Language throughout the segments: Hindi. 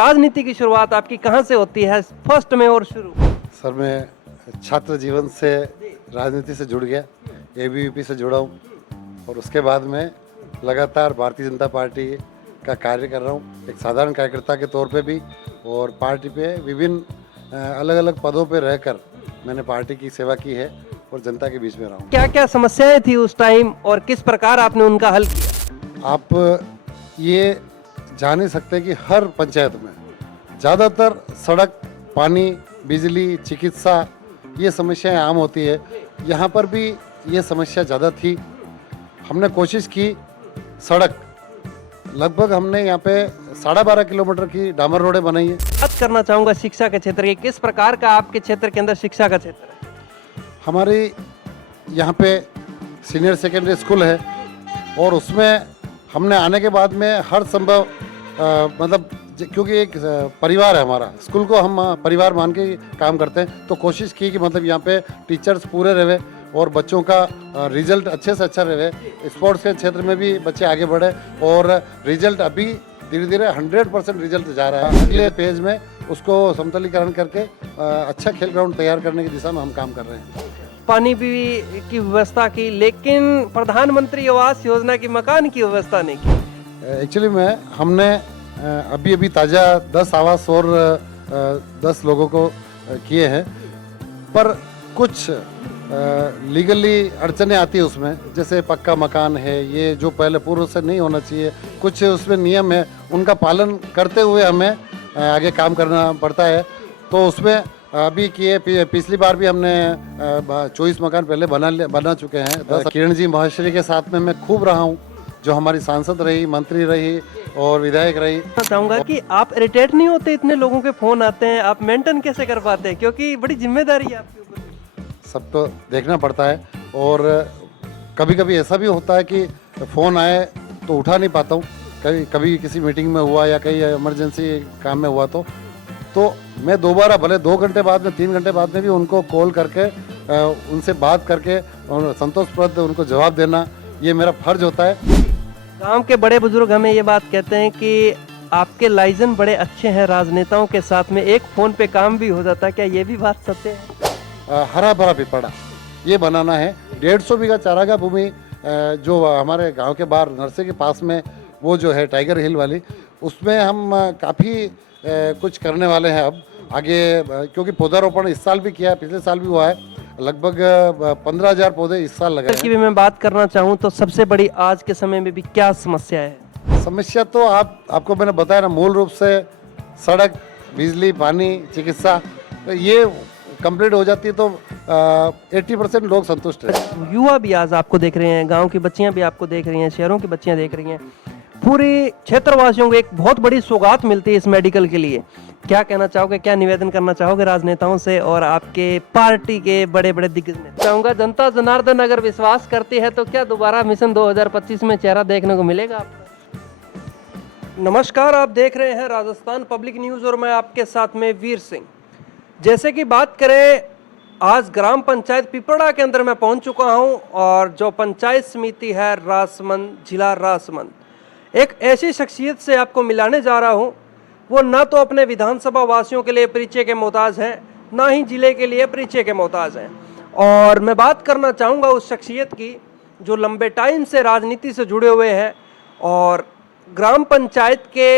राजनीति की शुरुआत आपकी कहाँ से होती है, फर्स्ट में और शुरू? सर मैं छात्र जीवन से राजनीति से जुड़ गया, एबीवीपी से जुड़ा हूँ और उसके बाद में लगातार भारतीय जनता पार्टी का कार्य कर रहा हूँ, एक साधारण कार्यकर्ता के तौर पे भी, और पार्टी पे विभिन्न अलग अलग पदों पे रहकर मैंने पार्टी की सेवा की है और जनता के बीच में रहा हूँ। क्या क्या समस्याएं थी उस टाइम और किस प्रकार आपने उनका हल किया? आप ये जान ही सकते हैं कि हर पंचायत में ज़्यादातर सड़क, पानी, बिजली, चिकित्सा ये समस्याएं आम होती है। यहाँ पर भी ये समस्या ज़्यादा थी। हमने कोशिश की, सड़क लगभग हमने यहाँ पे 12.5 किलोमीटर की डामर रोडें बनाई है। बात करना चाहूँगा शिक्षा के क्षेत्र की, किस प्रकार का आपके क्षेत्र के अंदर शिक्षा का क्षेत्र है? हमारी यहाँ पे सीनियर सेकेंडरी स्कूल है और उसमें हमने आने के बाद में हर संभव मतलब क्योंकि एक परिवार है हमारा, स्कूल को हम परिवार मान के काम करते हैं, तो कोशिश की कि मतलब यहाँ पे टीचर्स पूरे रहे और बच्चों का रिजल्ट अच्छे से अच्छा रहे। स्पोर्ट्स के क्षेत्र में भी बच्चे आगे बढ़े और रिजल्ट अभी धीरे धीरे 100% रिजल्ट जा रहा है। अगले पेज में उसको समतलीकरण करके अच्छा खेल ग्राउंड तैयार करने की दिशा में हम काम कर रहे हैं। पानी भी की व्यवस्था की, लेकिन प्रधानमंत्री आवास योजना की मकान की व्यवस्था नहीं की। एक्चुअली में हमने अभी अभी ताज़ा 10 आवास और 10 लोगों को किए हैं, पर कुछ लीगली अड़चने आती है उसमें, जैसे पक्का मकान है, ये जो पहले पूर्व से नहीं होना चाहिए, कुछ उसमें नियम है, उनका पालन करते हुए हमें आगे काम करना पड़ता है। तो उसमें अभी किए, पिछली बार भी हमने 24 मकान पहले बना चुके हैं। किरण जी महाश्री के साथ में मैं खूब रहा हूँ, जो हमारी सांसद रही, मंत्री रही और विधायक रही। मैं चाहूँगा कि आप इरिटेट नहीं होते, इतने लोगों के फोन आते हैं, आप मेंटेन कैसे कर पाते हैं, क्योंकि बड़ी जिम्मेदारी है आपके ऊपर। सब तो देखना पड़ता है और कभी कभी ऐसा भी होता है कि फ़ोन आए तो उठा नहीं पाता हूँ। कभी किसी मीटिंग में हुआ या कहीं इमरजेंसी काम में हुआ तो मैं दोबारा भले 2 घंटे बाद में, 3 घंटे बाद में भी उनको कॉल करके उनसे बात करके और संतोषप्रद उनको जवाब देना, ये मेरा फर्ज होता है। गांव के बड़े बुजुर्ग हमें ये बात कहते हैं कि आपके लाइजन बड़े अच्छे हैं राजनेताओं के साथ में, एक फोन पे काम भी हो जाता है, क्या ये भी बात सत्य है? हरा भरा पिपड़ा ये बनाना है। 150 बीघा चारागाह भूमि जो हमारे गांव के बाहर नरसे के पास में वो जो है टाइगर हिल वाली, उसमें हम काफ़ी कुछ करने वाले हैं अब आगे, क्योंकि पौधारोपण इस साल भी किया है, पिछले साल भी हुआ है। लगभग 15,000 पौधे इस साल लगाए हैं। की भी मैं बात करना चाहूँ तो सबसे बड़ी आज के समय में भी क्या समस्या है? समस्या तो आपको मैंने बताया ना, मूल रूप से सड़क, बिजली, पानी, चिकित्सा, तो ये कंप्लीट हो जाती है तो 80% लोग संतुष्ट हैं। युवा भी आज आपको देख रहे हैं, गांव की बच्चियां भी आपको देख रही हैं, शहरों की बच्चियां देख रही हैं, पूरे क्षेत्रवासियों को एक बहुत बड़ी सौगात मिलती है इस मेडिकल के लिए। क्या कहना चाहोगे, क्या निवेदन करना चाहोगे राजनेताओं से और आपके पार्टी के बड़े बड़े दिग्गज नेता? चाहूंगा जनता जनार्दन अगर विश्वास करती है तो क्या दोबारा मिशन 2025 में चेहरा देखने को मिलेगा आपको? नमस्कार, आप देख रहे हैं राजस्थान पब्लिक न्यूज और मैं आपके साथ में वीर सिंह। जैसे कि बात करें, आज ग्राम पंचायत पिपड़ा के अंदर मैं पहुंच चुका हूं और जो पंचायत समिति है राजसमंद, जिला राजसमंद, एक ऐसी शख्सियत से आपको मिलाने जा रहा हूं, वो ना तो अपने विधानसभा वासियों के लिए परिचय के मोहताज हैं, ना ही जिले के लिए परिचय के मोहताज हैं। और मैं बात करना चाहूँगा उस शख्सियत की जो लंबे टाइम से राजनीति से जुड़े हुए हैं और ग्राम पंचायत के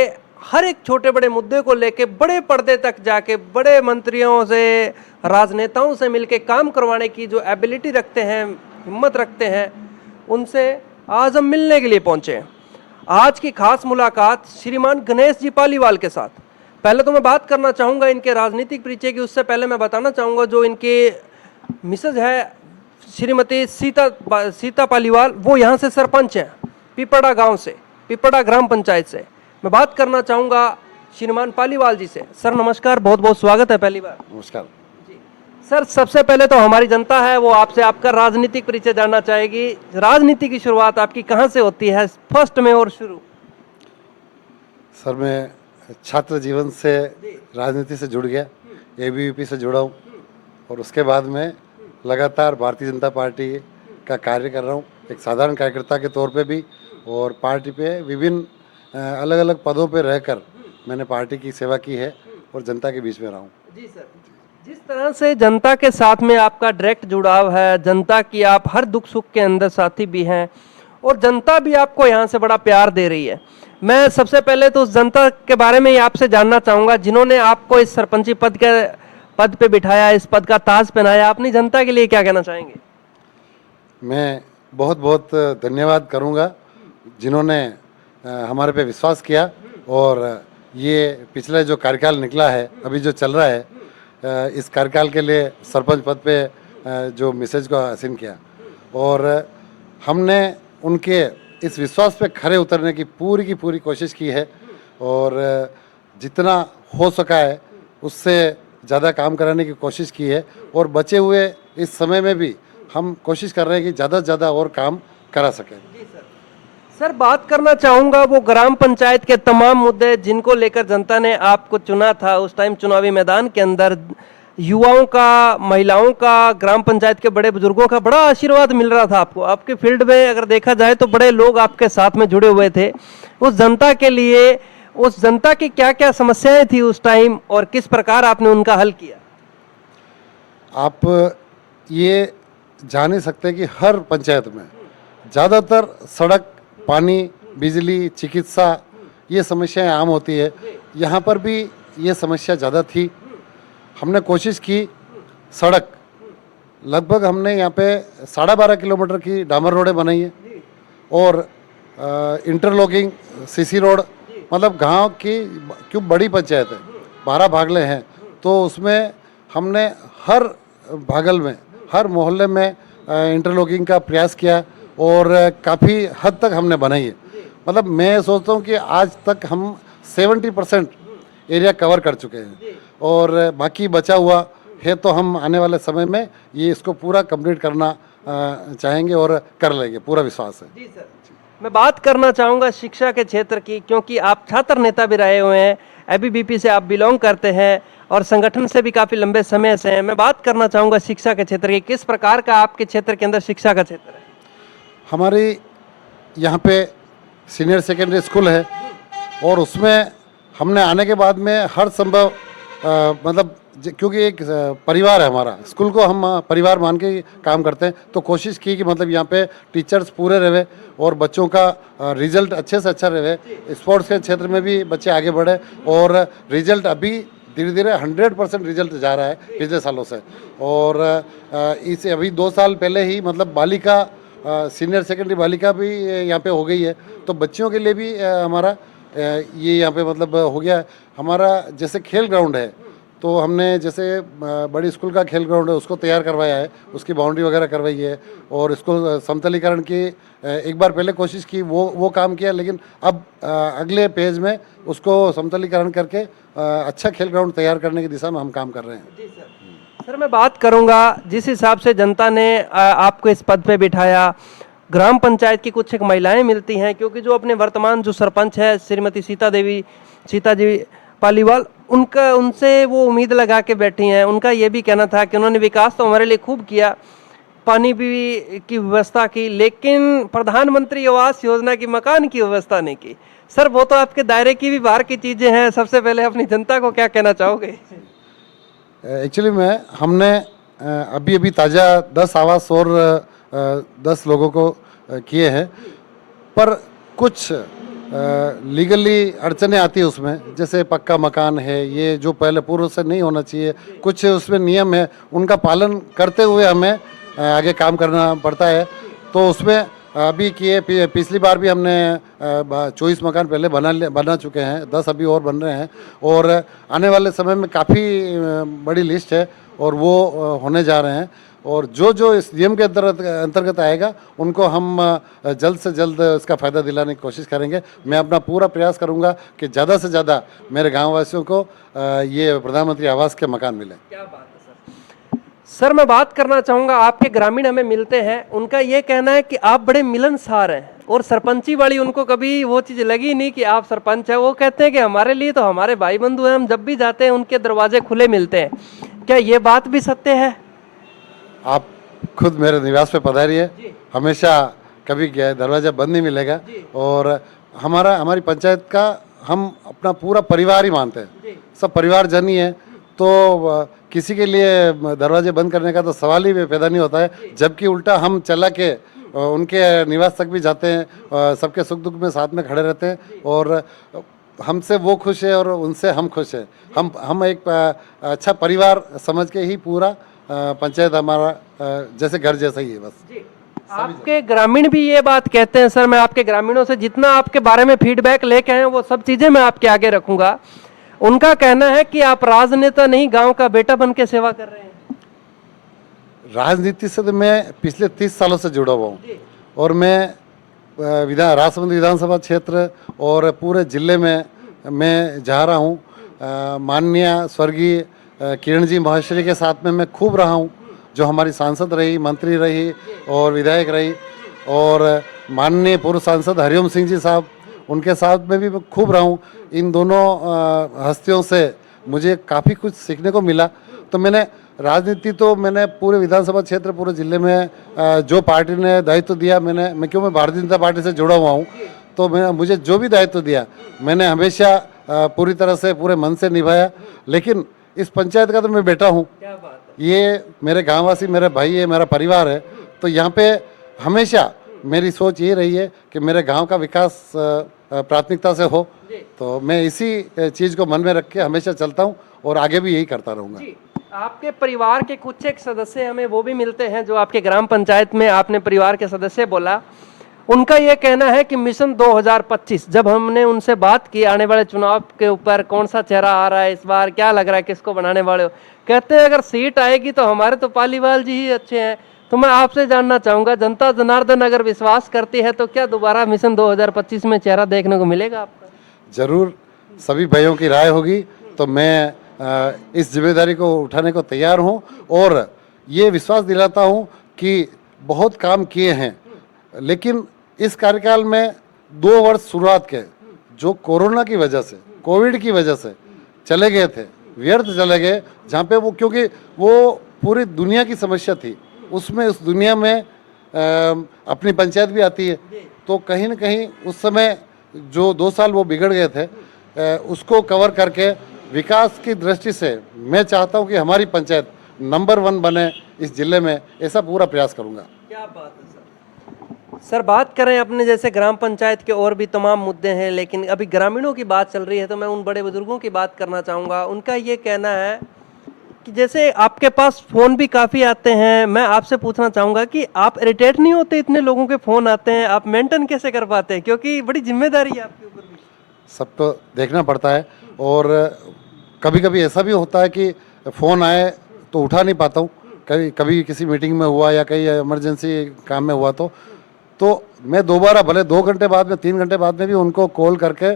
हर एक छोटे बड़े मुद्दे को लेके बड़े पर्दे तक जाके बड़े मंत्रियों से, राजनेताओं से मिलके काम करवाने की जो एबिलिटी रखते हैं, हिम्मत रखते हैं, उनसे आज हम मिलने के लिए पहुँचे हैं। आज की खास मुलाकात श्रीमान गणेश जी पालीवाल के साथ। पहले तो मैं बात करना चाहूँगा इनके राजनीतिक परिचय की, उससे पहले मैं बताना चाहूँगा जो इनके मिसेज है श्रीमती सीता पालीवाल, वो यहाँ से सरपंच हैं, पिपड़ा गांव से, पिपड़ा ग्राम पंचायत से। मैं बात करना चाहूँगा श्रीमान पालीवाल जी से। सर नमस्कार, बहुत बहुत स्वागत है पहली बार। नमस्कार जी सर, सबसे पहले तो हमारी जनता है वो आपसे आपका राजनीतिक परिचय जानना चाहेगी। राजनीति की शुरुआत आपकी कहाँ से होती है, फर्स्ट में और शुरू? सर मैं छात्र जीवन से राजनीति से जुड़ गया, एबीवीपी से जुड़ा हूँ और उसके बाद में लगातार भारतीय जनता पार्टी का कार्य कर रहा हूँ, एक साधारण कार्यकर्ता के तौर पे भी, और पार्टी पे विभिन्न अलग अलग पदों पे रहकर मैंने पार्टी की सेवा की है और जनता के बीच में रहा हूँ। जी सर, जिस तरह से जनता के साथ में आपका डायरेक्ट जुड़ाव है, जनता की आप हर दुख सुख के अंदर साथी भी हैं और जनता भी आपको यहाँ से बड़ा प्यार दे रही है। मैं सबसे पहले तो उस जनता के बारे में ही आपसे जानना चाहूँगा जिन्होंने आपको इस सरपंची पद पे बिठाया, इस पद का ताज पहनाया। अपनी जनता के लिए क्या कहना चाहेंगे? मैं बहुत बहुत धन्यवाद करूँगा जिन्होंने हमारे पे विश्वास किया और ये पिछले जो कार्यकाल निकला है, अभी जो चल रहा है, इस कार्यकाल के लिए सरपंच पद पे जो मैसेज को हासिल किया और हमने उनके इस विश्वास पे खरे उतरने की पूरी कोशिश की है और जितना हो सका है उससे ज़्यादा काम कराने की कोशिश की है और बचे हुए इस समय में भी हम कोशिश कर रहे हैं कि ज़्यादा से ज़्यादा और काम करा सकें। सर, बात करना चाहूँगा वो ग्राम पंचायत के तमाम मुद्दे जिनको लेकर जनता ने आपको चुना था। उस टाइम चुनावी मैदान के अंदर युवाओं का, महिलाओं का, ग्राम पंचायत के बड़े बुजुर्गों का बड़ा आशीर्वाद मिल रहा था आपको। आपके फील्ड में अगर देखा जाए तो बड़े लोग आपके साथ में जुड़े हुए थे। उस जनता के लिए, उस जनता की क्या क्या समस्याएं थी उस टाइम और किस प्रकार आपने उनका हल किया? आप ये जान ही सकते हैं कि हर पंचायत में ज़्यादातर सड़क, पानी, बिजली, चिकित्सा ये समस्याएं आम होती है। यहाँ पर भी ये समस्या ज़्यादा थी। हमने कोशिश की, सड़क लगभग हमने यहाँ पे 12.5 किलोमीटर की डामर रोडें बनाई है और इंटरलॉकिंग सीसी रोड, मतलब गांव की क्यों बड़ी पंचायत है, 12 भागले हैं, तो उसमें हमने हर भागल में, हर मोहल्ले में इंटरलॉकिंग का प्रयास किया और काफ़ी हद तक हमने बनाई है। मतलब मैं सोचता हूँ कि आज तक हम 70% एरिया कवर कर चुके हैं और बाकी बचा हुआ है तो हम आने वाले समय में ये इसको पूरा कंप्लीट करना चाहेंगे और कर लेंगे, पूरा विश्वास है। जी सर, मैं बात करना चाहूँगा शिक्षा के क्षेत्र की, क्योंकि आप छात्र नेता भी रहे हुए हैं, एबीवीपी से आप बिलोंग करते हैं और संगठन से भी काफ़ी लंबे समय से हैं। मैं बात करना चाहूँगा शिक्षा के क्षेत्र की, किस प्रकार का आपके क्षेत्र के अंदर शिक्षा का क्षेत्र है? हमारी यहाँ पे सीनियर सेकेंडरी स्कूल है और उसमें हमने आने के बाद में हर संभव मतलब क्योंकि एक परिवार है हमारा, स्कूल को हम परिवार मान के काम करते हैं, तो कोशिश की कि मतलब यहाँ पे टीचर्स पूरे रहे और बच्चों का रिजल्ट अच्छे से अच्छा रहे। स्पोर्ट्स के क्षेत्र में भी बच्चे आगे बढ़े और रिजल्ट अभी धीरे धीरे 100% रिजल्ट जा रहा है पिछले सालों से। और इसे अभी 2 साल पहले ही मतलब बालिका सीनियर सेकेंडरी बालिका भी यहाँ पे हो गई है, तो बच्चियों के लिए भी हमारा ये यहाँ पे मतलब हो गया है। हमारा जैसे खेल ग्राउंड है तो हमने जैसे बड़ी स्कूल का खेल ग्राउंड है उसको तैयार करवाया है, उसकी बाउंड्री वगैरह करवाई है और इसको समतलीकरण की एक बार पहले कोशिश की, वो काम किया, लेकिन अब अगले पेज में उसको समतलीकरण करके अच्छा खेल ग्राउंड तैयार करने की दिशा में हम काम कर रहे हैं। जी सर, मैं बात करूंगा जिस हिसाब से जनता ने आपको इस पद पे बिठाया, ग्राम पंचायत की कुछ एक महिलाएं मिलती हैं, क्योंकि जो अपने वर्तमान जो सरपंच है श्रीमती सीता जी पालीवाल, उनसे वो उम्मीद लगा के बैठी हैं। उनका ये भी कहना था कि उन्होंने विकास तो हमारे लिए खूब किया, पानी भी की व्यवस्था की, लेकिन प्रधानमंत्री आवास योजना की मकान की व्यवस्था नहीं की। सर, वो तो आपके दायरे की भी बाहर की चीजें हैं। सबसे पहले अपनी जनता को क्या कहना चाहोगे? एक्चुअली में हमने अभी ताज़ा 10 आवास और 10 लोगों को किए हैं, पर कुछ लीगली अड़चने आती है उसमें, जैसे पक्का मकान है, ये जो पहले पूर्व से नहीं होना चाहिए, कुछ उसमें नियम है, उनका पालन करते हुए हमें आगे काम करना पड़ता है। तो उसमें अभी किए, पिछली बार भी हमने 24 मकान पहले बना चुके हैं, 10 अभी और बन रहे हैं और आने वाले समय में काफ़ी बड़ी लिस्ट है और वो होने जा रहे हैं। और जो इस नियम के अंतर्गत आएगा उनको हम जल्द से जल्द इसका फ़ायदा दिलाने की कोशिश करेंगे। मैं अपना पूरा प्रयास करूंगा कि ज़्यादा से ज़्यादा मेरे गाँव वासियों को ये प्रधानमंत्री आवास के मकान मिले। क्या बात है सर, मैं बात करना चाहूँगा, आपके ग्रामीण हमें मिलते हैं, उनका ये कहना है कि आप बड़े मिलनसार हैं और सरपंची वाली उनको कभी वो चीज़ लगी नहीं कि आप सरपंच हैं। वो कहते हैं कि हमारे लिए तो हमारे भाई बंधु हैं, हम जब भी जाते हैं उनके दरवाजे खुले मिलते हैं। क्या ये बात भी सत्य है? आप खुद मेरे निवास पे पधारिए, हमेशा कभी दरवाज़ा बंद नहीं मिलेगा और हमारी पंचायत का हम अपना पूरा परिवार ही मानते हैं, सब परिवारजन ही है। तो किसी के लिए दरवाजे बंद करने का तो सवाल ही पैदा नहीं होता है, जबकि उल्टा हम चला के उनके निवास तक भी जाते हैं, सबके सुख दुख में साथ में खड़े रहते हैं, और हमसे वो खुश है और उनसे हम खुश हैं। हम एक अच्छा परिवार समझ के ही पूरा पंचायत हमारा जैसे घर जैसा ही है बस। आपके ग्रामीण भी ये बात कहते हैं सर, मैं आपके ग्रामीणों से जितना आपके बारे में फीडबैक लेके आए वो सब चीजें मैं आपके आगे रखूंगा। उनका कहना है कि आप राजनेता नहीं, गांव का बेटा बन के सेवा कर रहे हैं। राजनीति से तो मैं पिछले 30 सालों से जुड़ा हुआ हूँ, और मैं राजसमंद विधानसभा क्षेत्र और पूरे जिले में मैं जा रहा हूँ। माननीय स्वर्गीय किरण जी महाश्री के साथ में मैं खूब रहा हूँ, जो हमारी सांसद रही, मंत्री रही और विधायक रही, और माननीय पूर्व सांसद हरिओम सिंह जी साहब, उनके साथ में भी मैं खूब रहा हूँ। इन दोनों हस्तियों से मुझे काफ़ी कुछ सीखने को मिला। तो मैंने राजनीति तो मैंने पूरे विधानसभा क्षेत्र, पूरे जिले में जो पार्टी ने दायित्व दिया, मैं भारतीय जनता पार्टी से जुड़ा हुआ हूँ, तो मुझे जो भी दायित्व दिया मैंने हमेशा पूरी तरह से पूरे मन से निभाया। लेकिन इस पंचायत का तो मैं बेटा हूँ, ये मेरे गाँववासी, मेरे भाई है, मेरा परिवार है। तो यहाँ पे हमेशा मेरी सोच ये रही है कि मेरे गांव का विकास प्राथमिकता से हो, तो मैं इसी चीज़ को मन में रख के हमेशा चलता हूँ और आगे भी यही करता रहूँगा। आपके परिवार के कुछ एक सदस्य हमें वो भी मिलते हैं जो आपके ग्राम पंचायत में आपने परिवार के सदस्य बोला, उनका ये कहना है कि मिशन 2025, जब हमने उनसे बात की आने वाले चुनाव के ऊपर कौन सा चेहरा आ रहा है इस बार, क्या लग रहा है, किसको बनाने वाले हो, कहते हैं अगर सीट आएगी तो हमारे तो पालीवाल जी ही अच्छे हैं। तो मैं आपसे जानना चाहूंगा, जनता जनार्दन अगर विश्वास करती है तो क्या दोबारा मिशन 2025 में चेहरा देखने को मिलेगा आपका? जरूर, सभी भाइयों की राय होगी तो मैं इस जिम्मेदारी को उठाने को तैयार हूं, और ये विश्वास दिलाता हूं कि बहुत काम किए हैं, लेकिन इस कार्यकाल में 2 वर्ष शुरुआत के जो कोरोना की वजह से, कोविड की वजह से चले गए थे, व्यर्थ चले गए, जहाँ पे वो, क्योंकि वो पूरी दुनिया की समस्या थी, उसमें उस दुनिया में अपनी पंचायत भी आती है, तो कहीं ना कहीं उस समय जो 2 साल वो बिगड़ गए थे, उसको कवर करके विकास की दृष्टि से मैं चाहता हूं कि हमारी पंचायत नंबर 1 बने इस जिले में, ऐसा पूरा प्रयास करूंगा। क्या बात है सर, बात करें अपने जैसे ग्राम पंचायत के और भी तमाम मुद्दे हैं, लेकिन अभी ग्रामीणों की बात चल रही है तो मैं उन बड़े बुजुर्गों की बात करना चाहूँगा। उनका ये कहना है कि जैसे आपके पास फ़ोन भी काफ़ी आते हैं, मैं आपसे पूछना चाहूँगा कि आप इरिटेट नहीं होते, इतने लोगों के फ़ोन आते हैं, आप मेंटेन कैसे कर पाते हैं, क्योंकि बड़ी जिम्मेदारी है आपके ऊपर भी। सब तो देखना पड़ता है, और कभी कभी ऐसा भी होता है कि फ़ोन आए तो उठा नहीं पाता हूँ, कभी किसी मीटिंग में हुआ या कहीं इमरजेंसी काम में हुआ तो मैं दोबारा, भले 2 घंटे बाद में, 3 घंटे बाद में भी उनको कॉल करके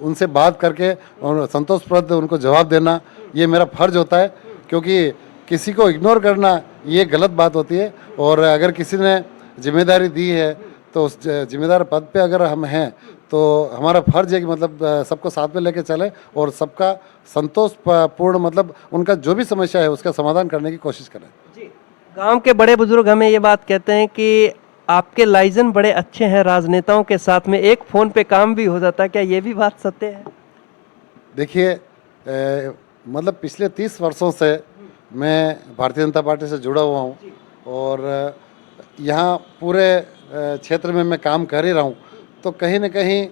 उनसे बात करके और संतोषप्रद उनको जवाब देना, ये मेरा फर्ज होता है, क्योंकि किसी को इग्नोर करना ये गलत बात होती है। और अगर किसी ने जिम्मेदारी दी है तो उस जिम्मेदार पद पे अगर हम हैं तो हमारा फर्ज है कि मतलब सबको साथ में लेके चले और सबका संतोषपूर्ण, मतलब उनका जो भी समस्या है उसका समाधान करने की कोशिश करें। जी, गांव के बड़े बुजुर्ग हमें ये बात कहते हैं कि आपके लाइजन बड़े अच्छे हैं, राजनेताओं के साथ में एक फ़ोन पे काम भी हो जाता है, क्या ये भी बात सत्य है? देखिए, मतलब पिछले 30 वर्षों से मैं भारतीय जनता पार्टी से जुड़ा हुआ हूँ, और यहाँ पूरे क्षेत्र में मैं काम कर ही रहा हूँ, तो कहीं न कहीं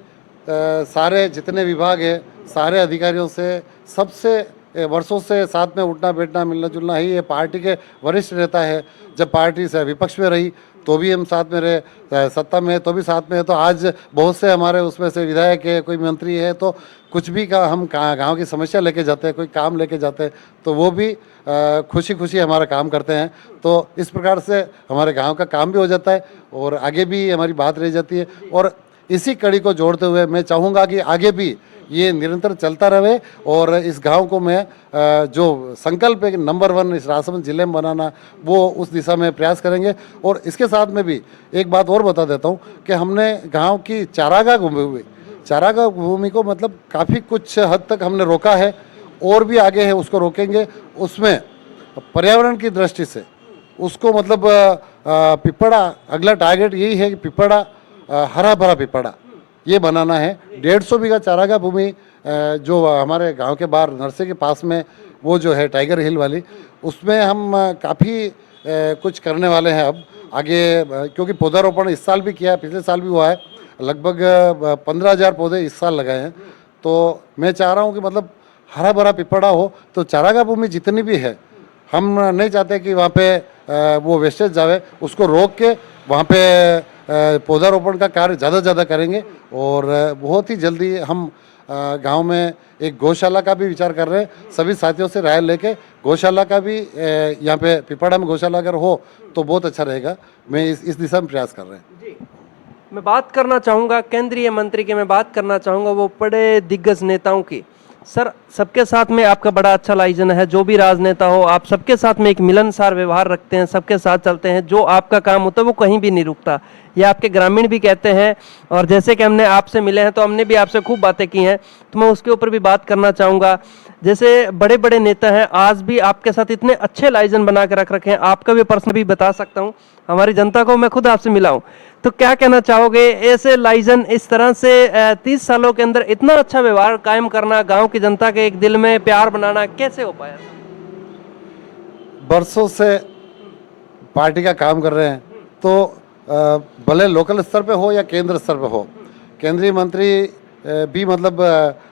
सारे जितने विभाग है, सारे अधिकारियों से, सबसे वर्षों से साथ में उठना बैठना मिलना जुलना ही ये पार्टी के वरिष्ठ रहता है। जब पार्टी से विपक्ष में रही तो भी हम साथ में रहे, सत्ता में है तो भी साथ में है, तो आज बहुत से हमारे उसमें से विधायक है, कोई मंत्री है, तो कुछ भी का हम गांव की समस्या लेके जाते हैं, कोई काम लेके जाते हैं, तो वो भी खुशी खुशी हमारा काम करते हैं। तो इस प्रकार से हमारे गांव का काम भी हो जाता है और आगे भी हमारी बात रह जाती है। और इसी कड़ी को जोड़ते हुए मैं चाहूँगा कि आगे भी ये निरंतर चलता रहे, और इस गांव को मैं जो संकल्प है कि नंबर 1 इस राजसमंद जिले में बनाना, वो उस दिशा में प्रयास करेंगे। और इसके साथ में भी एक बात और बता देता हूँ कि हमने गांव की चारागाह भूमि को मतलब काफ़ी कुछ हद तक हमने रोका है, और भी आगे है उसको रोकेंगे। उसमें पर्यावरण की दृष्टि से उसको मतलब पिपड़ा, अगला टारगेट यही है कि पिपड़ा, हरा भरा पिपड़ा, ये बनाना है। 150 बीघा चारागाह भूमि जो हमारे गांव के बाहर नरसे के पास में वो जो है टाइगर हिल वाली, उसमें हम काफ़ी कुछ करने वाले हैं अब आगे, क्योंकि पौधारोपण इस साल भी किया है, पिछले साल भी हुआ है। लगभग 15,000 पौधे इस साल लगाए हैं। तो मैं चाह रहा हूँ कि मतलब हरा भरा पिपड़ा हो। तो चारागाह भूमि जितनी भी है, हम नहीं चाहते कि वहाँ पे वो वेस्टेज जावे, उसको रोक के वहाँ पे पौधारोपण का कार्य ज़्यादा से ज़्यादा करेंगे। और बहुत ही जल्दी हम गांव में एक गौशाला का भी विचार कर रहे हैं। सभी साथियों से राय लेके गौशाला का भी यहाँ पे पिपड़ा में गौशाला अगर हो तो बहुत अच्छा रहेगा। मैं इस दिशा में प्रयास कर रहे हैं। मैं बात करना चाहूँगा केंद्रीय मंत्री की, मैं बात करना चाहूँगा वो बड़े दिग्गज नेताओं की। सर, सबके साथ में आपका बड़ा अच्छा लाइजन है, जो भी राजनेता हो आप सबके साथ में एक मिलनसार व्यवहार रखते हैं, सबके साथ चलते हैं, जो आपका काम होता है वो कहीं भी नहीं रुकता। ये आपके ग्रामीण भी कहते हैं। और जैसे कि हमने आपसे मिले हैं तो हमने भी आपसे खूब बातें की हैं, तो मैं उसके ऊपर भी बात करना चाहूँगा। जैसे बड़े बड़े नेता हैं, आज भी आपके साथ इतने अच्छे लाइजन बना के रख रखे हैं। आपका भी पर्सनल भी बता सकता हूँ, हमारी जनता को मैं खुद आपसे मिला हूँ। तो क्या कहना चाहोगे, ऐसे लाइजन इस तरह से 30 सालों के अंदर इतना अच्छा व्यवहार कायम करना, गांव की जनता के एक दिल में प्यार बनाना कैसे हो पाया? बरसों से पार्टी का काम कर रहे हैं। तो भले लोकल स्तर पे हो या केंद्र स्तर पे हो, केंद्रीय मंत्री भी मतलब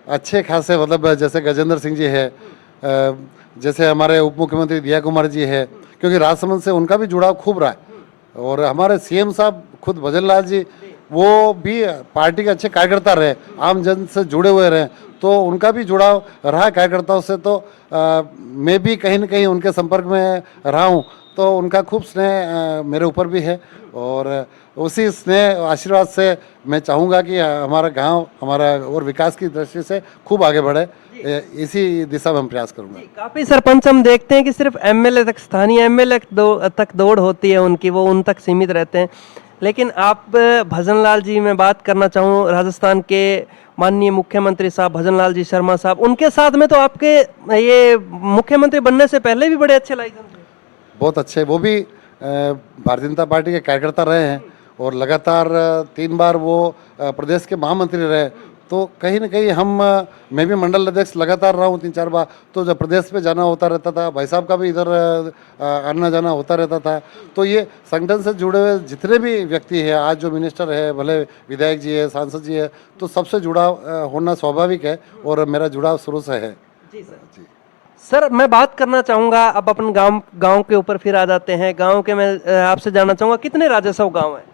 अच्छे खासे, मतलब जैसे गजेंद्र सिंह जी है, जैसे हमारे उप मुख्यमंत्री दिया कुमार जी है, क्योंकि राजसमंद से उनका भी जुड़ाव खूब रहा है। और हमारे सीएम साहब खुद भजन लाल जी, वो भी पार्टी के अच्छे कार्यकर्ता रहे, आम जन से जुड़े हुए रहे, तो उनका भी जुड़ाव रहा कार्यकर्ताओं से। तो मैं भी कहीं न कहीं उनके संपर्क में रहा हूँ, तो उनका खूब स्नेह मेरे ऊपर भी है। और उसी स्नेह आशीर्वाद से मैं चाहूँगा कि हमारा गांव, हमारा और विकास की दृष्टि से खूब आगे बढ़े। इसी दिशा में हम प्रयास करूँगा। काफी सरपंच हम देखते हैं कि सिर्फ एमएलए तक, स्थानीय एमएलए तक दौड़ होती है उनकी, वो उन तक सीमित रहते हैं। लेकिन आप भजन लाल जी, मैं बात करना चाहूँ राजस्थान के माननीय मुख्यमंत्री साहब भजन लाल जी शर्मा साहब, उनके साथ में तो आपके ये मुख्यमंत्री बनने से पहले भी बड़े अच्छे लाइजन थे। बहुत अच्छे, वो भी भारतीय जनता पार्टी के कार्यकर्ता रहे हैं और लगातार 3 बार वो प्रदेश के महामंत्री रहे। तो कहीं ना कहीं हम, मैं भी मंडल अध्यक्ष लगातार रहा हूँ 3-4 बार। तो जब प्रदेश पे जाना होता रहता था, भाई साहब का भी इधर आना जाना होता रहता था। तो ये संगठन से जुड़े हुए जितने भी व्यक्ति हैं, आज जो मिनिस्टर है, भले विधायक जी है, सांसद जी है, तो सबसे जुड़ाव होना स्वाभाविक है और मेरा जुड़ाव शुरू से है। जी सर। सर, मैं बात करना चाहूँगा अब अपन गांव के ऊपर फिर आ जाते हैं। गांव के मैं आपसे जानना चाहूँगा कितने राजस्व गांव हैं?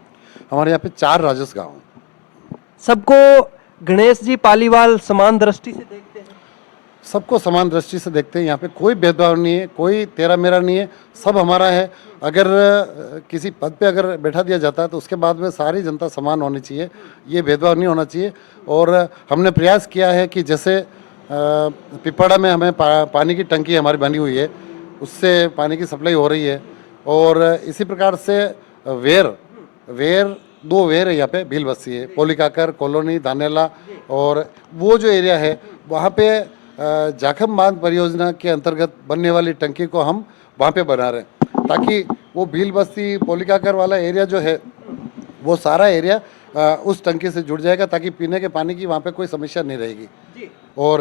हमारे यहाँ पे 4 राजस्व गाँव हैं। सबको गणेश जी पालीवाल समान दृष्टि से देखते हैं? सबको समान दृष्टि से देखते हैं। यहाँ पे कोई भेदभाव नहीं है, कोई तेरा मेरा नहीं है, सब हमारा है। अगर किसी पद पे अगर बैठा दिया जाता है तो उसके बाद में सारी जनता समान होनी चाहिए, ये भेदभाव नहीं होना चाहिए। और हमने प्रयास किया है कि जैसे पिपड़ा में हमें पानी की टंकी हमारी बनी हुई है, उससे पानी की सप्लाई हो रही है। और इसी प्रकार से वेर 2 वेर है यहाँ पे, भील बस्ती है, पोलिकाकर कॉलोनी, धानेला, और वो जो एरिया है वहाँ पे जाखम बांध परियोजना के अंतर्गत बनने वाली टंकी को हम वहाँ पे बना रहे हैं, ताकि वो भील बस्ती पोलिकाकर वाला एरिया जो है वो सारा एरिया उस टंकी से जुड़ जाएगा, ताकि पीने के पानी की वहाँ पे कोई समस्या नहीं रहेगी। और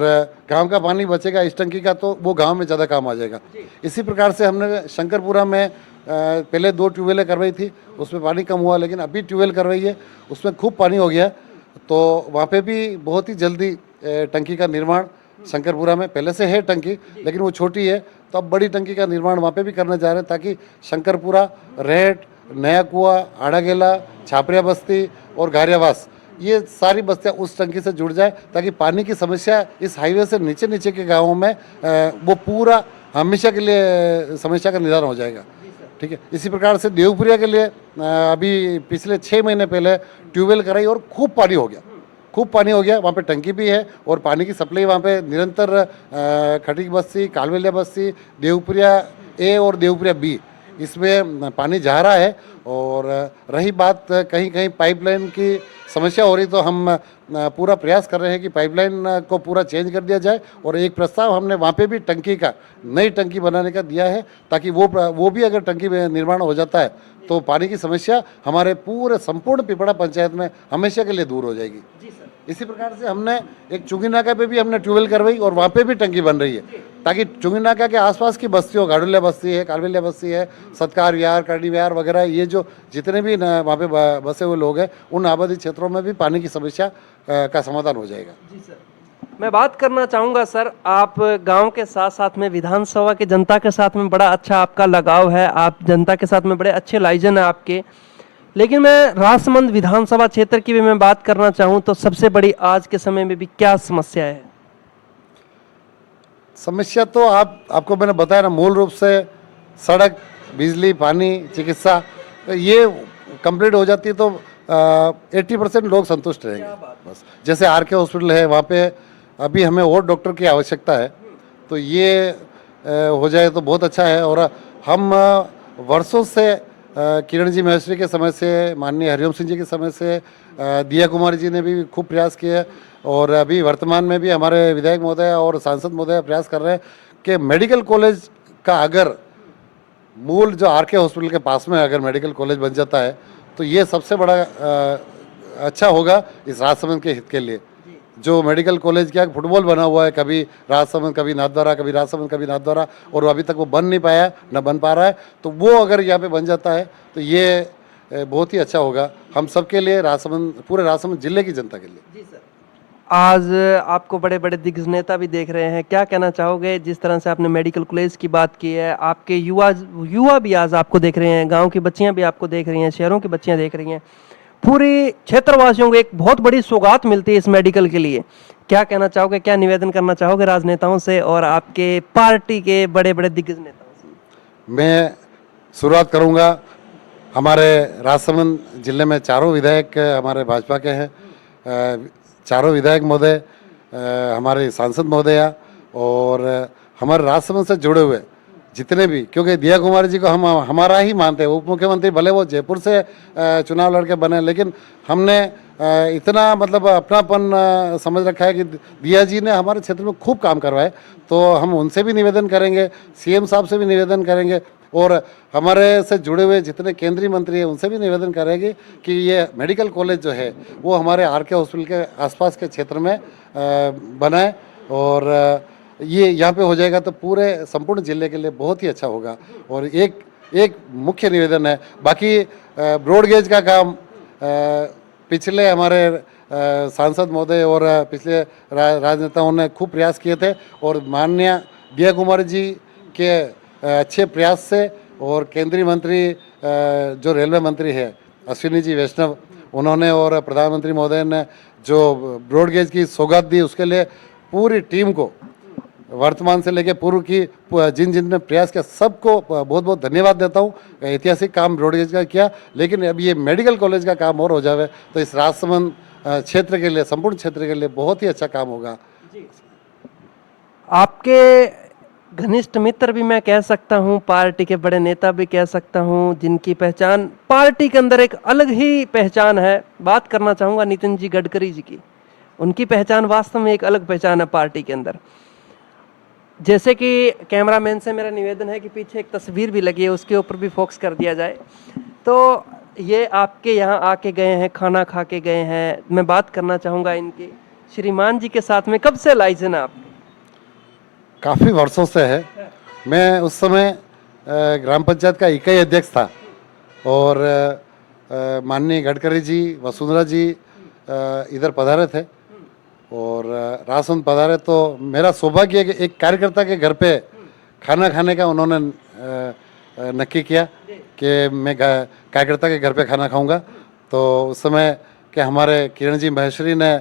गांव का पानी बचेगा इस टंकी का, तो वो गांव में ज़्यादा काम आ जाएगा। इसी प्रकार से हमने शंकरपुरा में पहले 2 ट्यूबवेलें करवाई थी, उसमें पानी कम हुआ, लेकिन अभी ट्यूबवेल करवाई है, उसमें खूब पानी हो गया। तो वहाँ पे भी बहुत ही जल्दी टंकी का निर्माण, शंकरपुरा में पहले से है टंकी, लेकिन वो छोटी है, तो अब बड़ी टंकी का निर्माण वहाँ पे भी करने जा रहे हैं, ताकि शंकरपुरा, रेट, नया कुआ, आड़ागेला, छापरिया बस्ती और घारियावास, ये सारी बस्तियाँ उस टंकी से जुड़ जाए, ताकि पानी की समस्या इस हाईवे से नीचे नीचे के गाँवों में वो पूरा हमेशा के लिए समस्या का निदान हो जाएगा। ठीक है। इसी प्रकार से देवपुरिया के लिए अभी पिछले 6 महीने पहले ट्यूबवेल कराई और खूब पानी हो गया, वहाँ पे टंकी भी है और पानी की सप्लाई वहाँ पे निरंतर खटीक बस्ती, कालवेलिया बस्ती, देवपुरिया ए और देवपुरिया बी, इसमें पानी जा रहा है। और रही बात कहीं कहीं पाइपलाइन की समस्या हो रही, तो हम पूरा प्रयास कर रहे हैं कि पाइपलाइन को पूरा चेंज कर दिया जाए। और एक प्रस्ताव हमने वहाँ पे भी टंकी का, नई टंकी बनाने का दिया है, ताकि वो भी अगर टंकी में निर्माण हो जाता है तो पानी की समस्या हमारे पूरे संपूर्ण पिपड़ा पंचायत में हमेशा के लिए दूर हो जाएगी। इसी प्रकार से हमने एक चुंगी नाका पे भी हमने ट्यूबवेल करवाई और वहाँ पे भी टंकी बन रही है, ताकि चुंगी नाका के आसपास की बस्तियों, गाडुलिया बस्ती है, कालवेलिया बस्ती है, सत्कार विहार, करनी विहार वगैरह, ये जो जितने भी वहाँ पे बसे हुए लोग हैं, उन आबादी क्षेत्रों में भी पानी की समस्या का समाधान हो जाएगा। जी सर, मैं बात करना चाहूँगा सर, आप गांव के साथ साथ में विधानसभा की जनता के साथ में बड़ा अच्छा आपका लगाव है, आप जनता के साथ में बड़े अच्छे लाइजन है आपके। लेकिन मैं राजसमंद विधानसभा क्षेत्र की भी मैं बात करना चाहूँ तो सबसे बड़ी आज के समय में भी क्या समस्या है? समस्या तो आपको मैंने बताया ना, मूल रूप से सड़क, बिजली, पानी, चिकित्सा, तो ये कंप्लीट हो जाती है तो 80% लोग संतुष्ट रहेंगे। बस जैसे RK हॉस्पिटल है, वहाँ पे अभी हमें और डॉक्टर की आवश्यकता है, तो ये हो जाए तो बहुत अच्छा है। और हम वर्षों से किरण जी महेश्वरी के समय से, माननीय हरिओम सिंह जी के समय से, दिया कुमारी जी ने भी खूब प्रयास किए, और अभी वर्तमान में भी हमारे विधायक महोदय और सांसद महोदय प्रयास कर रहे हैं कि मेडिकल कॉलेज का अगर मूल जो RK हॉस्पिटल के पास में अगर मेडिकल कॉलेज बन जाता है तो ये सबसे बड़ा अच्छा होगा इस राजसमंद के हित के लिए। जो मेडिकल कॉलेज क्या फुटबॉल बना हुआ है, कभी राजसमंद, कभी नाथद्वारा, कभी राजसमंद, कभी नाथद्वारा, और अभी तक वो बन नहीं पाया, न बन पा रहा है, तो वो अगर यहाँ पे बन जाता है तो ये बहुत ही अच्छा होगा हम सबके लिए, राजसमंद, पूरे राजसमंद जिले की जनता के लिए। जी सर, आज आपको बड़े बड़े दिग्गज नेता भी देख रहे हैं, क्या कहना चाहोगे? जिस तरह से आपने मेडिकल कॉलेज की बात की है, आपके युवा भी आज आपको देख रहे हैं, गांव की बच्चियां भी आपको देख रही हैं, शहरों की बच्चियां देख रही हैं, पूरे क्षेत्रवासियों को एक बहुत बड़ी सौगात मिलती है इस मेडिकल के लिए। क्या कहना चाहोगे, क्या निवेदन करना चाहोगे राजनेताओं से और आपके पार्टी के बड़े बड़े दिग्गज नेताओं से? मैं शुरुआत करूंगा, हमारे राजसमंद जिले में चारों विधायक हमारे भाजपा के हैं, चारों विधायक महोदय, हमारे सांसद महोदया, और हमारे राजसमंद से जुड़े हुए जितने भी, क्योंकि दिया कुमारी जी को हम हमारा ही मानते हैं। उप मुख्यमंत्री भले वो जयपुर से चुनाव लड़के बने, लेकिन हमने इतना मतलब अपनापन समझ रखा है कि दिया जी ने हमारे क्षेत्र में खूब काम करवाए, तो हम उनसे भी निवेदन करेंगे, CM साहब से भी निवेदन करेंगे, और हमारे से जुड़े हुए जितने केंद्रीय मंत्री हैं उनसे भी निवेदन करेंगे कि ये मेडिकल कॉलेज जो है वो हमारे RK हॉस्पिटल के आसपास के क्षेत्र में बनाए, और ये यहाँ पे हो जाएगा तो पूरे संपूर्ण जिले के लिए बहुत ही अच्छा होगा। और एक मुख्य निवेदन है, बाकी ब्रॉडगेज का काम पिछले हमारे सांसद महोदय और पिछले राजनेताओं ने खूब प्रयास किए थे, और माननीय दिया कुमारी जी के अच्छे प्रयास से, और केंद्रीय मंत्री जो रेलवे मंत्री है अश्विनी जी वैष्णव, उन्होंने, और प्रधानमंत्री महोदय ने जो ब्रॉडगेज की सौगात दी, उसके लिए पूरी टीम को, वर्तमान से लेकर पूर्व की जिन ने प्रयास किया, सबको बहुत बहुत धन्यवाद देता हूँ। ऐतिहासिक काम ब्रॉडगेज का किया, लेकिन अब ये मेडिकल कॉलेज का काम और हो जाए तो इस राजसमंद क्षेत्र के लिए, संपूर्ण क्षेत्र के लिए बहुत ही अच्छा काम होगा। आपके घनिष्ठ मित्र भी मैं कह सकता हूं, पार्टी के बड़े नेता भी कह सकता हूं, जिनकी पहचान पार्टी के अंदर एक अलग ही पहचान है। बात करना चाहूंगा नितिन जी गडकरी जी की। उनकी पहचान वास्तव में एक अलग पहचान है पार्टी के अंदर। जैसे कि कैमरामैन से मेरा निवेदन है कि पीछे एक तस्वीर भी लगी है, उसके ऊपर भी फोकस कर दिया जाए। तो ये आपके यहाँ आके गए हैं, खाना खा के गए हैं। मैं बात करना चाहूँगा इनके श्रीमान जी के साथ में, कब से लाइजन है आपकी? काफ़ी वर्षों से है। मैं उस समय ग्राम पंचायत का इकाई अध्यक्ष था, और माननीय गडकरी जी, वसुंधरा जी इधर पधारे थे, और राजसमंद पधारे, तो मेरा सौभाग्य है कि एक कार्यकर्ता के घर पे खाना खाने का उन्होंने नक्की किया कि मैं कार्यकर्ता के घर पे खाना खाऊंगा। तो उस समय के हमारे किरण जी महेश्वरी ने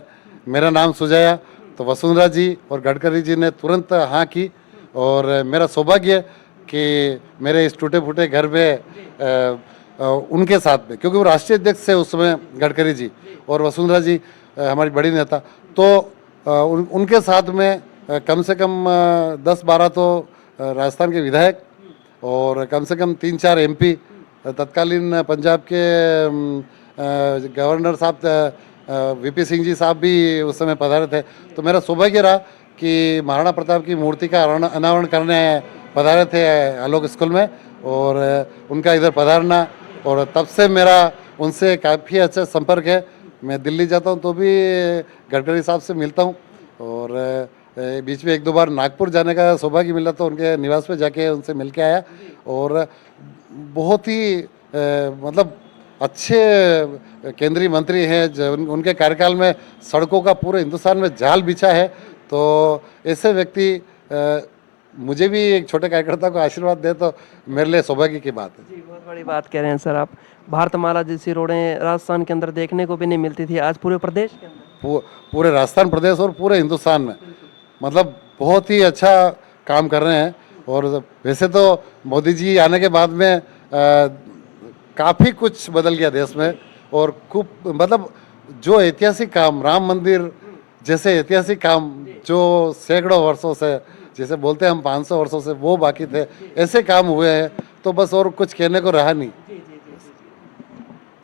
मेरा नाम सुझाया, तो वसुंधरा जी और गडकरी जी ने तुरंत हाँ की, और मेरा सौभाग्य कि मेरे इस टूटे फूटे घर पे उनके साथ में, क्योंकि वो राष्ट्रीय अध्यक्ष थे उस समय गडकरी जी, और वसुंधरा जी हमारी बड़ी नेता, तो उनके साथ में कम से कम 10-12 तो राजस्थान के विधायक और कम से कम 3-4 एमपी तत्कालीन पंजाब के गवर्नर साहब वीपी सिंह जी साहब भी उस समय पधारे थे। तो मेरा सौभाग्य रहा कि महाराणा प्रताप की मूर्ति का अनावरण करने पधारे थे आलोक स्कूल में, और उनका इधर पधारना, और तब से मेरा उनसे काफ़ी अच्छा संपर्क है। मैं दिल्ली जाता हूँ तो भी गडकरी साहब से मिलता हूँ, और बीच में 1-2 बार नागपुर जाने का सौभाग्य मिला तो उनके निवास पे जाके उनसे मिल के आया। और बहुत ही मतलब अच्छे केंद्रीय मंत्री हैं, जो उनके कार्यकाल में सड़कों का पूरे हिंदुस्तान में जाल बिछा है। तो ऐसे व्यक्ति मुझे भी एक छोटे कार्यकर्ता को आशीर्वाद दे तो मेरे लिए सौभाग्य की बात है। जी, बहुत बड़ी बात कह रहे हैं सर आप। भारतमाला जैसी रोडें राजस्थान के अंदर देखने को भी नहीं मिलती थी, आज पूरे प्रदेश के अंदर, पूरे राजस्थान प्रदेश और पूरे हिंदुस्तान में मतलब बहुत ही अच्छा काम कर रहे हैं। और वैसे तो मोदी जी आने के बाद में काफ़ी कुछ बदल गया देश में, और खूब मतलब जो ऐतिहासिक काम, राम मंदिर जैसे ऐतिहासिक काम जो सैकड़ों वर्षों से, जैसे बोलते हैं हम 500 वर्षों से, वो बाकी थे, ऐसे काम हुए हैं। तो बस और कुछ कहने को रहा नहीं।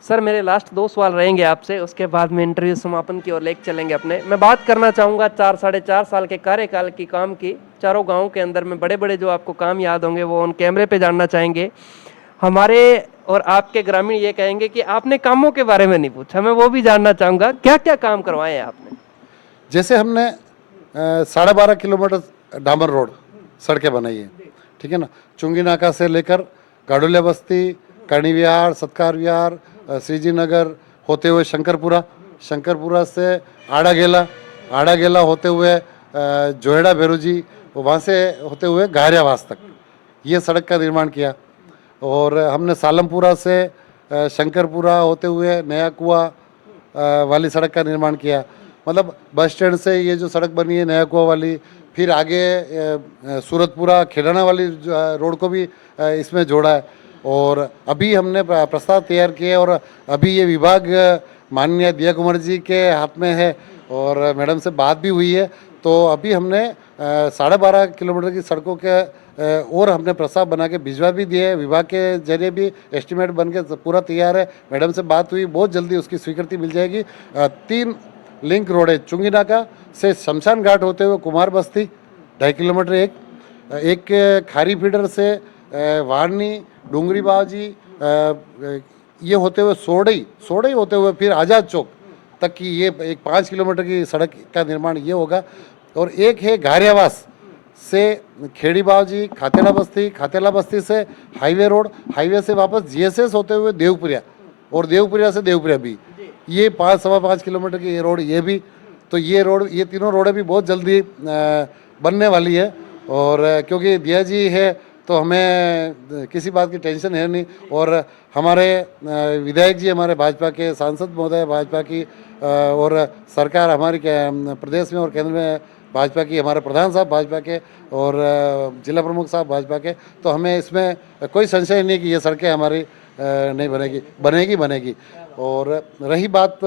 सर मेरे लास्ट 2 सवाल रहेंगे आपसे, उसके बाद में इंटरव्यू समापन की ओर लेकर चलेंगे अपने। मैं बात करना चाहूँगा 4-4.5 साल के कार्यकाल की काम की, चारों गाँव के अंदर में बड़े बड़े जो आपको काम याद होंगे वो ऑन कैमरे पे जानना चाहेंगे। हमारे और आपके ग्रामीण ये कहेंगे कि आपने कामों के बारे में नहीं पूछा, मैं वो भी जानना चाहूँगा क्या क्या काम करवाए हैं आपने। जैसे हमने 12.5 किलोमीटर डामर रोड सड़कें बनाई है, ठीक है ना। चुंगी नाका से लेकर गाडुलिया बस्ती, करणी विहार, सत्कार विहार, श्रीजी नगर होते हुए शंकरपुरा से आड़ा गेला होते हुए जोहेड़ा बेरोजी, वहाँ से होते हुए गारियावास तक ये सड़क का निर्माण किया। और हमने सालमपुरा से शंकरपुरा होते हुए नया कुआ वाली सड़क का निर्माण किया। मतलब बस स्टैंड से ये जो सड़क बनी है नया कुआ वाली, फिर आगे सूरतपुरा खेड़ाना वाली रोड को भी इसमें जोड़ा है। और अभी हमने प्रस्ताव तैयार किए, और अभी ये विभाग माननीय दिया कुमार जी के हाथ में है, और मैडम से बात भी हुई है। तो अभी हमने 12.5 किलोमीटर की सड़कों के और हमने प्रस्ताव बना के भिजवा भी दिए, विभाग के जरिए भी एस्टिमेट बन के पूरा तैयार है। मैडम से बात हुई, बहुत जल्दी उसकी स्वीकृति मिल जाएगी। 3 लिंक रोड है, चुंगी नाका से शमशान घाट होते हुए कुमार बस्ती 2.5 किलोमीटर, एक खारी फीडर से वारनी डूंगरी बाजी ये होते हुए सोड़ई होते हुए फिर आज़ाद चौक तक की ये एक 5 किलोमीटर की सड़क का निर्माण ये होगा। और एक है गारियावास से खेड़ी बावजी खातेला बस्ती से हाईवे रोड, हाईवे से वापस जीएसएस होते हुए देवपुरिया, और देवपुरिया से देवपुरिया भी ये 5-5.25 किलोमीटर की ये रोड, ये भी तो ये तीनों रोडें भी बहुत जल्दी बनने वाली है। और क्योंकि दिया जी है तो हमें किसी बात की टेंशन है नहीं। और हमारे विधायक जी, हमारे भाजपा के सांसद महोदय भाजपा की, और सरकार हमारी प्रदेश में और केंद्र में भाजपा की, हमारे प्रधान साहब भाजपा के, और जिला प्रमुख साहब भाजपा के। तो हमें इसमें कोई संशय नहीं कि ये सड़कें हमारी नहीं बनेगी। और रही बात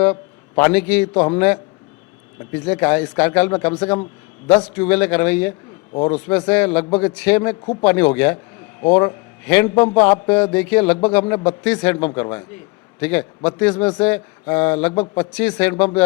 पानी की, तो हमने पिछले इस कार्यकाल में कम से कम 10 ट्यूबवेलें करवाई है, और उसमें से लगभग 6 में खूब पानी हो गया है। और हैंडपम्प आप देखिए, लगभग हमने 32 हैंडपम्प करवाए, ठीक है। 32 में से लगभग 25 हैंडपम्प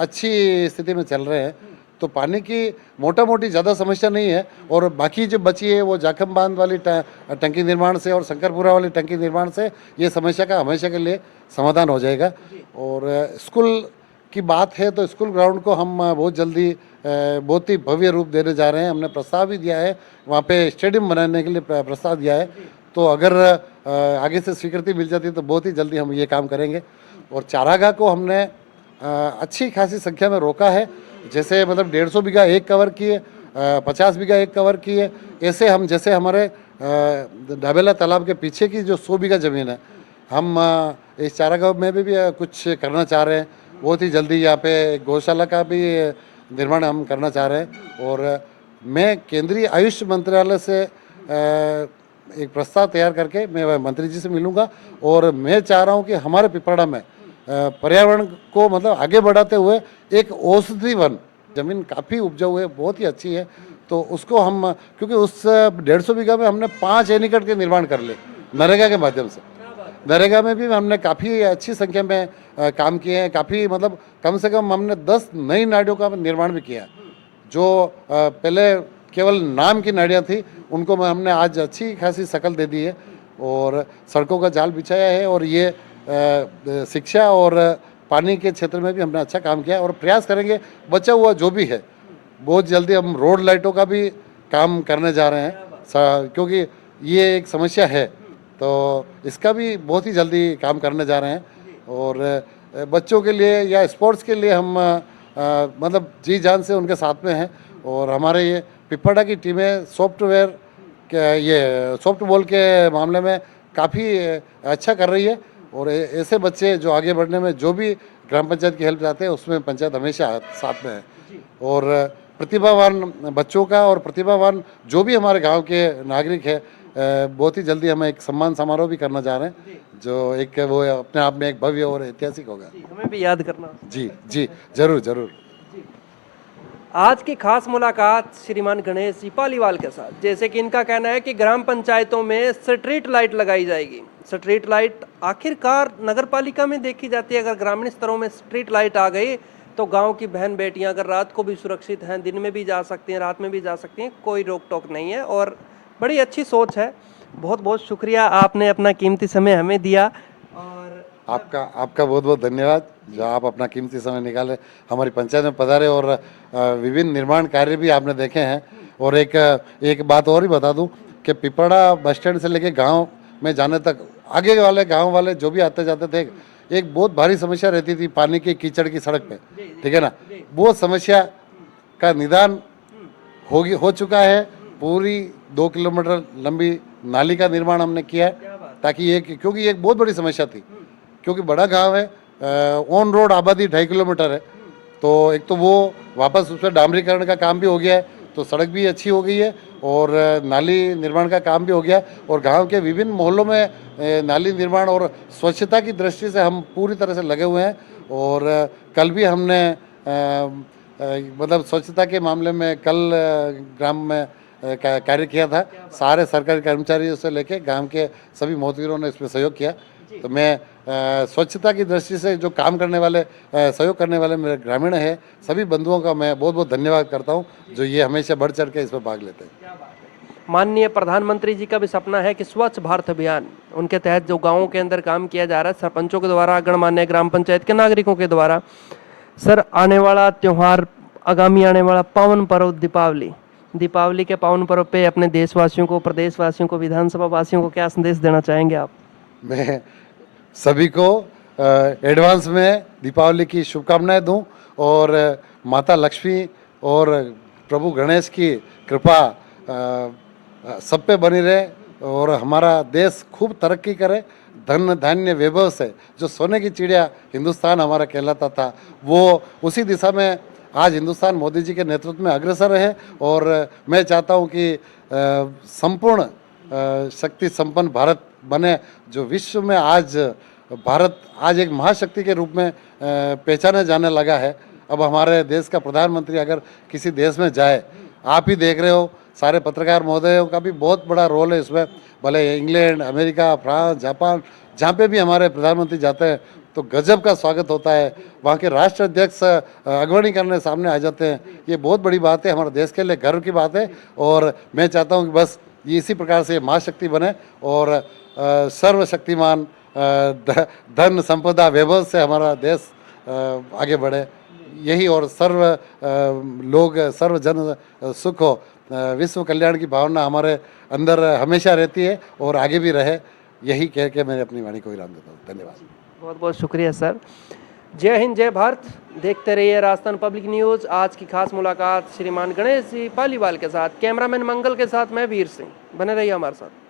अच्छी स्थिति में चल रहे हैं। तो पानी की मोटा मोटी ज़्यादा समस्या नहीं है। और बाकी जो बची है वो जाखम बांध वाली टंकी निर्माण से और शंकरपुरा वाली टंकी निर्माण से ये समस्या का हमेशा के लिए समाधान हो जाएगा। और स्कूल की बात है तो स्कूल ग्राउंड को हम बहुत जल्दी बहुत ही भव्य रूप देने जा रहे हैं। हमने प्रस्ताव भी दिया है, वहाँ पे स्टेडियम बनाने के लिए प्रस्ताव दिया है। तो अगर आगे से स्वीकृति मिल जाती है तो बहुत ही जल्दी हम ये काम करेंगे। और चारागाह को हमने अच्छी खासी संख्या में रोका है। जैसे मतलब 150 बीघा एक कवर किए, 50 बीघा एक कवर किए। ऐसे हम जैसे हमारे डाबेला तालाब के पीछे की जो 100 बीघा ज़मीन है, हम इस चारागाह में भी कुछ करना चाह रहे हैं। बहुत ही जल्दी यहाँ पे गौशाला का भी निर्माण हम करना चाह रहे हैं। और मैं केंद्रीय आयुष मंत्रालय से एक प्रस्ताव तैयार करके मैं मंत्री जी से मिलूँगा। और मैं चाह रहा हूँ कि हमारे पिपराड़ा में पर्यावरण को मतलब आगे बढ़ाते हुए एक औषधि वन, जमीन काफ़ी उपजाऊ है, बहुत ही अच्छी है। तो उसको हम, क्योंकि उस 150 बीघा में हमने 5 एनीकट के निर्माण कर लिए नरेगा के माध्यम से। नरेगा में भी हमने काफ़ी अच्छी संख्या में काम किए हैं, काफ़ी मतलब कम से कम हमने 10 नई नालियों का निर्माण भी किया। जो पहले केवल नाम की नालियाँ थी, उनको हमने आज अच्छी खासी शकल दे दी है और सड़कों का जाल बिछाया है। और ये शिक्षा और पानी के क्षेत्र में भी हमने अच्छा काम किया और प्रयास करेंगे बचा हुआ जो भी है बहुत जल्दी हम रोड लाइटों का भी काम करने जा रहे हैं, क्योंकि ये एक समस्या है, तो इसका भी बहुत ही जल्दी काम करने जा रहे हैं। और बच्चों के लिए या स्पोर्ट्स के लिए हम मतलब जी जान से उनके साथ में हैं। और हमारे ये पिपड़ा की टीमें सॉफ्टवेयर के ये सॉफ्टबॉल के मामले में काफ़ी अच्छा कर रही है। और ऐसे बच्चे जो आगे बढ़ने में जो भी ग्राम पंचायत की हेल्प चाहते हैं, उसमें पंचायत हमेशा साथ में है। और प्रतिभावान बच्चों का और प्रतिभावान जो भी हमारे गांव के नागरिक है, बहुत ही जल्दी हम एक सम्मान समारोह भी करना जा रहे हैं, जो एक वो अपने आप में एक भव्य और ऐतिहासिक होगा। हमें भी याद करना। जी जी, जरूर जरूर। आज की खास मुलाकात श्रीमान गणेश जी पालीवाल के साथ, जैसे कि इनका कहना है कि ग्राम पंचायतों में स्ट्रीट लाइट लगाई जाएगी। स्ट्रीट लाइट आखिरकार नगर पालिका में देखी जाती है। अगर ग्रामीण स्तरों में स्ट्रीट लाइट आ गई तो गांव की बहन बेटियां अगर रात को भी सुरक्षित हैं, दिन में भी जा सकती हैं, रात में भी जा सकती हैं, कोई रोक टोक नहीं है। और बड़ी अच्छी सोच है। बहुत बहुत शुक्रिया, आपने अपना कीमती समय हमें दिया। और आपका बहुत बहुत धन्यवाद जो आप अपना कीमती समय निकाले, हमारी पंचायत में पधारे और विभिन्न निर्माण कार्य भी आपने देखे हैं। और एक बात और ही बता दूं कि पिपड़ा बस स्टैंड से लेके गांव में जाने तक आगे वाले गांव वाले जो भी आते जाते थे, एक बहुत भारी समस्या रहती थी पानी की कीचड़ की सड़क पे, ठीक है ना। वो समस्या का निदान हो चुका है। पूरी 2 किलोमीटर लंबी नाली का निर्माण हमने किया है, ताकि क्योंकि ये एक बहुत बड़ी समस्या थी, क्योंकि बड़ा गांव है, ऑन रोड आबादी 2.5 किलोमीटर है। तो एक तो वो वापस उस पर डामरीकरण का काम भी हो गया है, तो सड़क भी अच्छी हो गई है और नाली निर्माण का काम भी हो गया। और गांव के विभिन्न मोहल्लों में नाली निर्माण और स्वच्छता की दृष्टि से हम पूरी तरह से लगे हुए हैं। और कल भी हमने मतलब स्वच्छता के मामले में कल ग्राम में कार्य किया था। सारे सरकारी कर्मचारियों से लेके गांव के सभी मोहतवीरों ने इसमें सहयोग किया। तो मैं स्वच्छता की दृष्टि से जो काम करने वाले सहयोग करने वाले मेरे ग्रामीण है, सभी बंधुओं का मैं बहुत बहुत धन्यवाद करता हूं, जो ये हमेशा बढ़ चढ़ के इसमें भाग लेते हैं। माननीय प्रधानमंत्री जी का भी सपना है कि स्वच्छ भारत अभियान, उनके तहत जो गाँवों के अंदर काम किया जा रहा है सरपंचों के द्वारा, गणमान्य ग्राम पंचायत के नागरिकों के द्वारा। सर, आने वाला त्यौहार, आगामी आने वाला पावन पर्व दीपावली के पावन पर्व पे अपने देशवासियों को, प्रदेशवासियों को, विधानसभा वासियों को क्या संदेश देना चाहेंगे आप? मैं सभी को एडवांस में दीपावली की शुभकामनाएं दूं और माता लक्ष्मी और प्रभु गणेश की कृपा सब पे बनी रहे और हमारा देश खूब तरक्की करे। धन धान्य वैभव से जो सोने की चिड़िया हिंदुस्तान हमारा कहलाता था, वो उसी दिशा में आज हिंदुस्तान मोदी जी के नेतृत्व में अग्रसर है। और मैं चाहता हूं कि संपूर्ण शक्ति संपन्न भारत बने, जो विश्व में आज भारत आज एक महाशक्ति के रूप में पहचाने जाने लगा है। अब हमारे देश का प्रधानमंत्री अगर किसी देश में जाए, आप ही देख रहे हो, सारे पत्रकार महोदयों का भी बहुत बड़ा रोल है इसमें, भले इंग्लैंड, अमेरिका, फ्रांस, जापान, जहाँ पे भी हमारे प्रधानमंत्री जाते हैं तो गजब का स्वागत होता है। वहाँ के राष्ट्राध्यक्ष अगवानी करने सामने आ जाते हैं। ये बहुत बड़ी बात है, हमारे देश के लिए गर्व की बात है। और मैं चाहता हूँ कि बस ये इसी प्रकार से महाशक्ति बने और सर्वशक्तिमान धन संपदा वैभव से हमारा देश आगे बढ़े, यही। और सर्व जन सुख हो, विश्व कल्याण की भावना हमारे अंदर हमेशा रहती है और आगे भी रहे, यही कह के मैं अपनी वाणी को विराम देता हूँ। धन्यवाद। बहुत बहुत शुक्रिया सर। जय हिंद, जय भारत। देखते रहिए राजस्थान पब्लिक न्यूज़। आज की खास मुलाकात श्रीमान गणेश जी पालीवाल के साथ, कैमरामैन मंगल के साथ मैं वीर सिंह। बने रहिए हमारे साथ।